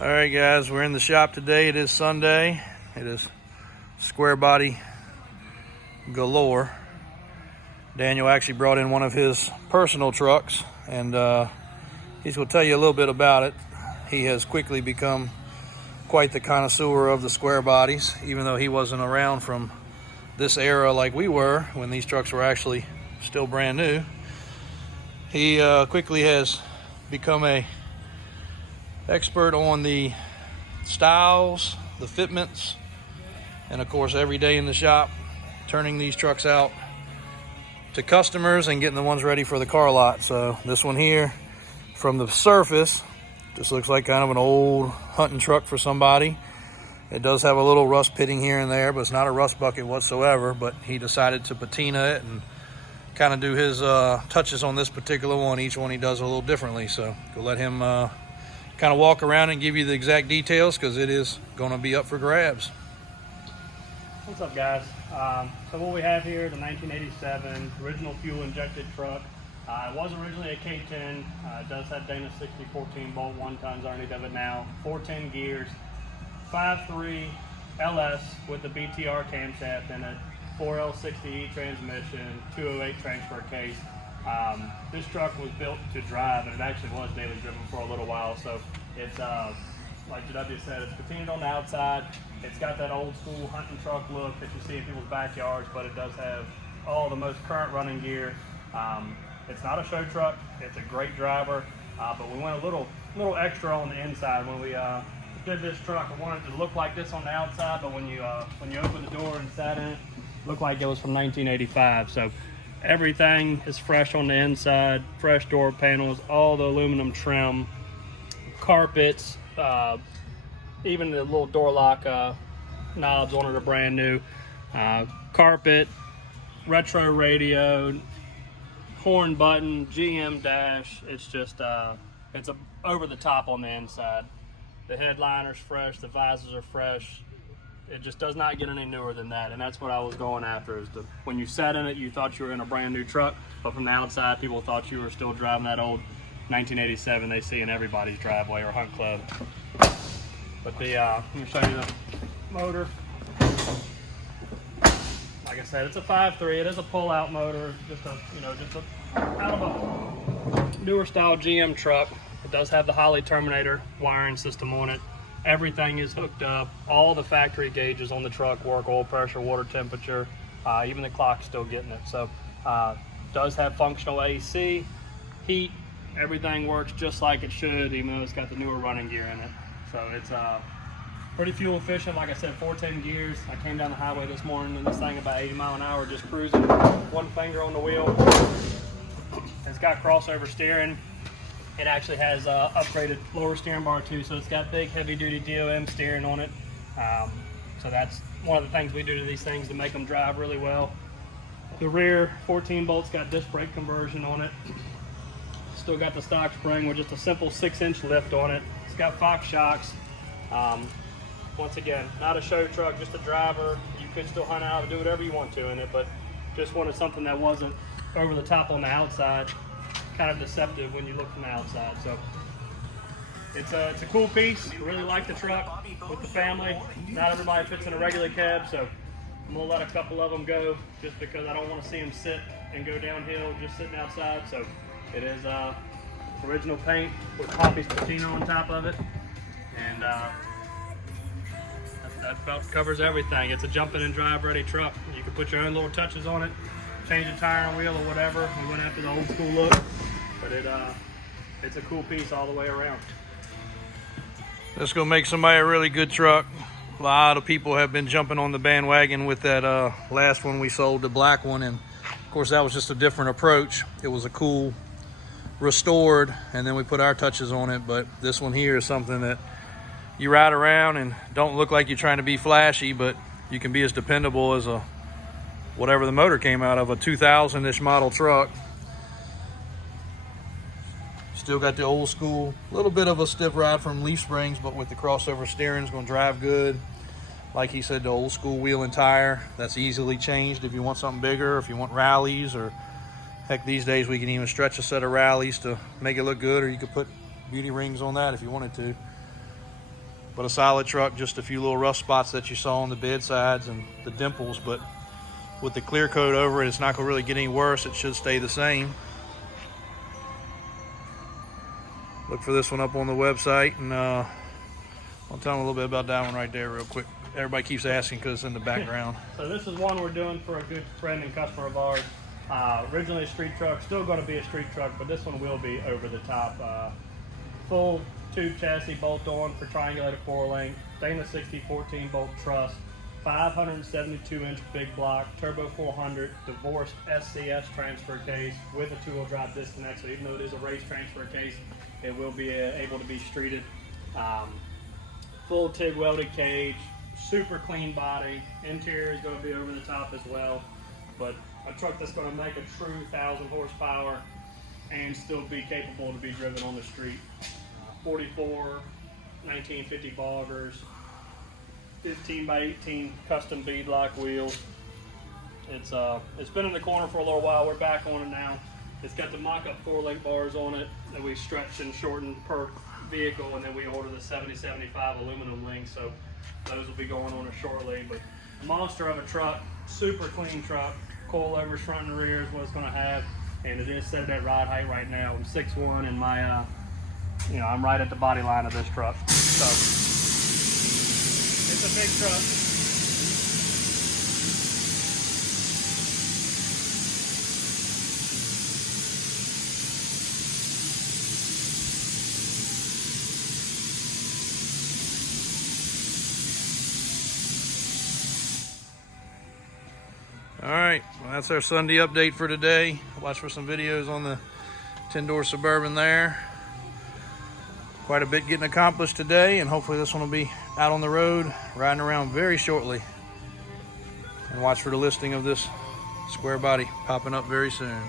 All right, guys, we're in the shop today. It is Sunday. It is square body galore. Daniel actually brought in one of his personal trucks, and he's going to tell you a little bit about it. He has quickly become quite the connoisseur of the square bodies, even though he wasn't around from this era like we were when these trucks were actually still brand new. He quickly has become a expert on the styles, the fitments, and of course every day in the shop turning these trucks out to customers and getting the ones ready for the car lot. So this one here, from the surface, just looks like kind of an old hunting truck for somebody. It does have a little rust pitting here and there, but it's not a rust bucket whatsoever. But he decided to patina it and kind of do his touches on this particular one. Each one he does a little differently, so go let him kind of walk around and give you the exact details, because it is going to be up for grabs. What's up, guys? So what we have here, the 1987 original fuel injected truck. It was originally a K10. It does have Dana 60 14 bolt 1 tons underneath of it now, 410 gears, 5.3 LS with the BTR camshaft in it, 4L60E transmission, 208 transfer case. This truck was built to drive, and it actually was daily driven for a little while. So it's like JW said, it's patinaed on the outside. It's got that old school hunting truck look that you see in people's backyards, but it does have all the most current running gear. It's not a show truck. It's a great driver, but we went a little extra on the inside when we did this truck. I wanted it to look like this on the outside, but when you open the door and sat in it, it looked like it was from 1985. So everything is fresh on the inside, fresh door panels, all the aluminum trim, carpets, even the little door lock knobs on it are brand new. Carpet, retro radio, horn button, GM dash. It's just it's over the top on the inside. The headliner's fresh, the visors are fresh. It just does not get any newer than that, and that's what I was going after. Is when you sat in it, you thought you were in a brand new truck, but from the outside, people thought you were still driving that old 1987 they see in everybody's driveway or hunt club. But let me show you the motor. Like I said, it's a 5.3. It is a pull-out motor, just out of a newer style GM truck. It does have the Holley Terminator wiring system on it. Everything is hooked up. All the factory gauges on the truck work: oil pressure, water temperature, even the clock's still getting it. So does have functional AC, heat. Everything works just like it should, even though it's got the newer running gear in it. So it's pretty fuel efficient. Like I said, 410 gears. I came down the highway this morning in this thing about 80 miles an hour, just cruising, one finger on the wheel. It's got crossover steering. It actually has upgraded lower steering bar too, so it's got big heavy duty DOM steering on it. So that's one of the things we do to these things to make them drive really well. The rear 14 bolts got disc brake conversion on it. Still got the stock spring with just a simple 6-inch lift on it. It's got Fox shocks. Once again, not a show truck, just a driver. You could still hunt out and do whatever you want to in it, but just wanted something that wasn't over the top on the outside, kind of deceptive when you look from the outside. So it's a cool piece. I really like the truck with the family. Not everybody fits in a regular cab, so I'm gonna let a couple of them go just because I don't want to see them sit and go downhill just sitting outside. So it is original paint with Poppy's patina on top of it, and that about covers everything. It's a jump in and drive ready truck. You can put your own little touches on it, change a tire and wheel or whatever. We went after the old school look, but it's a cool piece all the way around. That's going to make somebody a really good truck. A lot of people have been jumping on the bandwagon with that last one we sold, the black one, and of course that was just a different approach. It was a cool restored, and then we put our touches on it. But this one here is something that you ride around and don't look like you're trying to be flashy, but you can be as dependable as a whatever the motor came out of, a 2000-ish model truck. Still got the old school, little bit of a stiff ride from leaf springs, but with the crossover steering, it's going to drive good. Like he said, the old school wheel and tire, that's easily changed if you want something bigger, if you want rallies, or heck, these days we can even stretch a set of rallies to make it look good, or you could put beauty rings on that if you wanted to. But a solid truck, just a few little rough spots that you saw on the bed sides and the dimples, but with the clear coat over it, it's not gonna really get any worse. It should stay the same. Look for this one up on the website, and I'll tell them a little bit about that one right there real quick. Everybody keeps asking because it's in the background. So this is one we're doing for a good friend and customer of ours. Originally a street truck, still going to be a street truck, but this one will be over the top. Full tube chassis bolt on for triangulated 4-link, Dana 60 14 bolt truss, 572-inch big block, turbo 400, divorced SCS transfer case with a 2-wheel drive disconnect. So even though it is a race transfer case, it will be able to be streeted. Full TIG welded cage, super clean body. Interior is going to be over the top as well. But a truck that's going to make a true 1,000 horsepower and still be capable to be driven on the street. 44 1950 boggers, 15 by 18 custom beadlock wheels. It's been in the corner for a little while. We're back on it now. It's got the mock-up 4-link bars on it that we stretch and shorten per vehicle, and then we order the 70-75 aluminum links, so those will be going on it shortly. But monster of a truck, super clean truck, coilovers front and rear is what it's going to have, and it is set at ride height right now. I'm 6'1", and my I'm right at the body line of this truck, so it's a big truck. All right, well, that's our Sunday update for today. Watch for some videos on the 10-door Suburban there. Quite a bit getting accomplished today, and hopefully this one will be out on the road, riding around very shortly. And watch for the listing of this square body popping up very soon.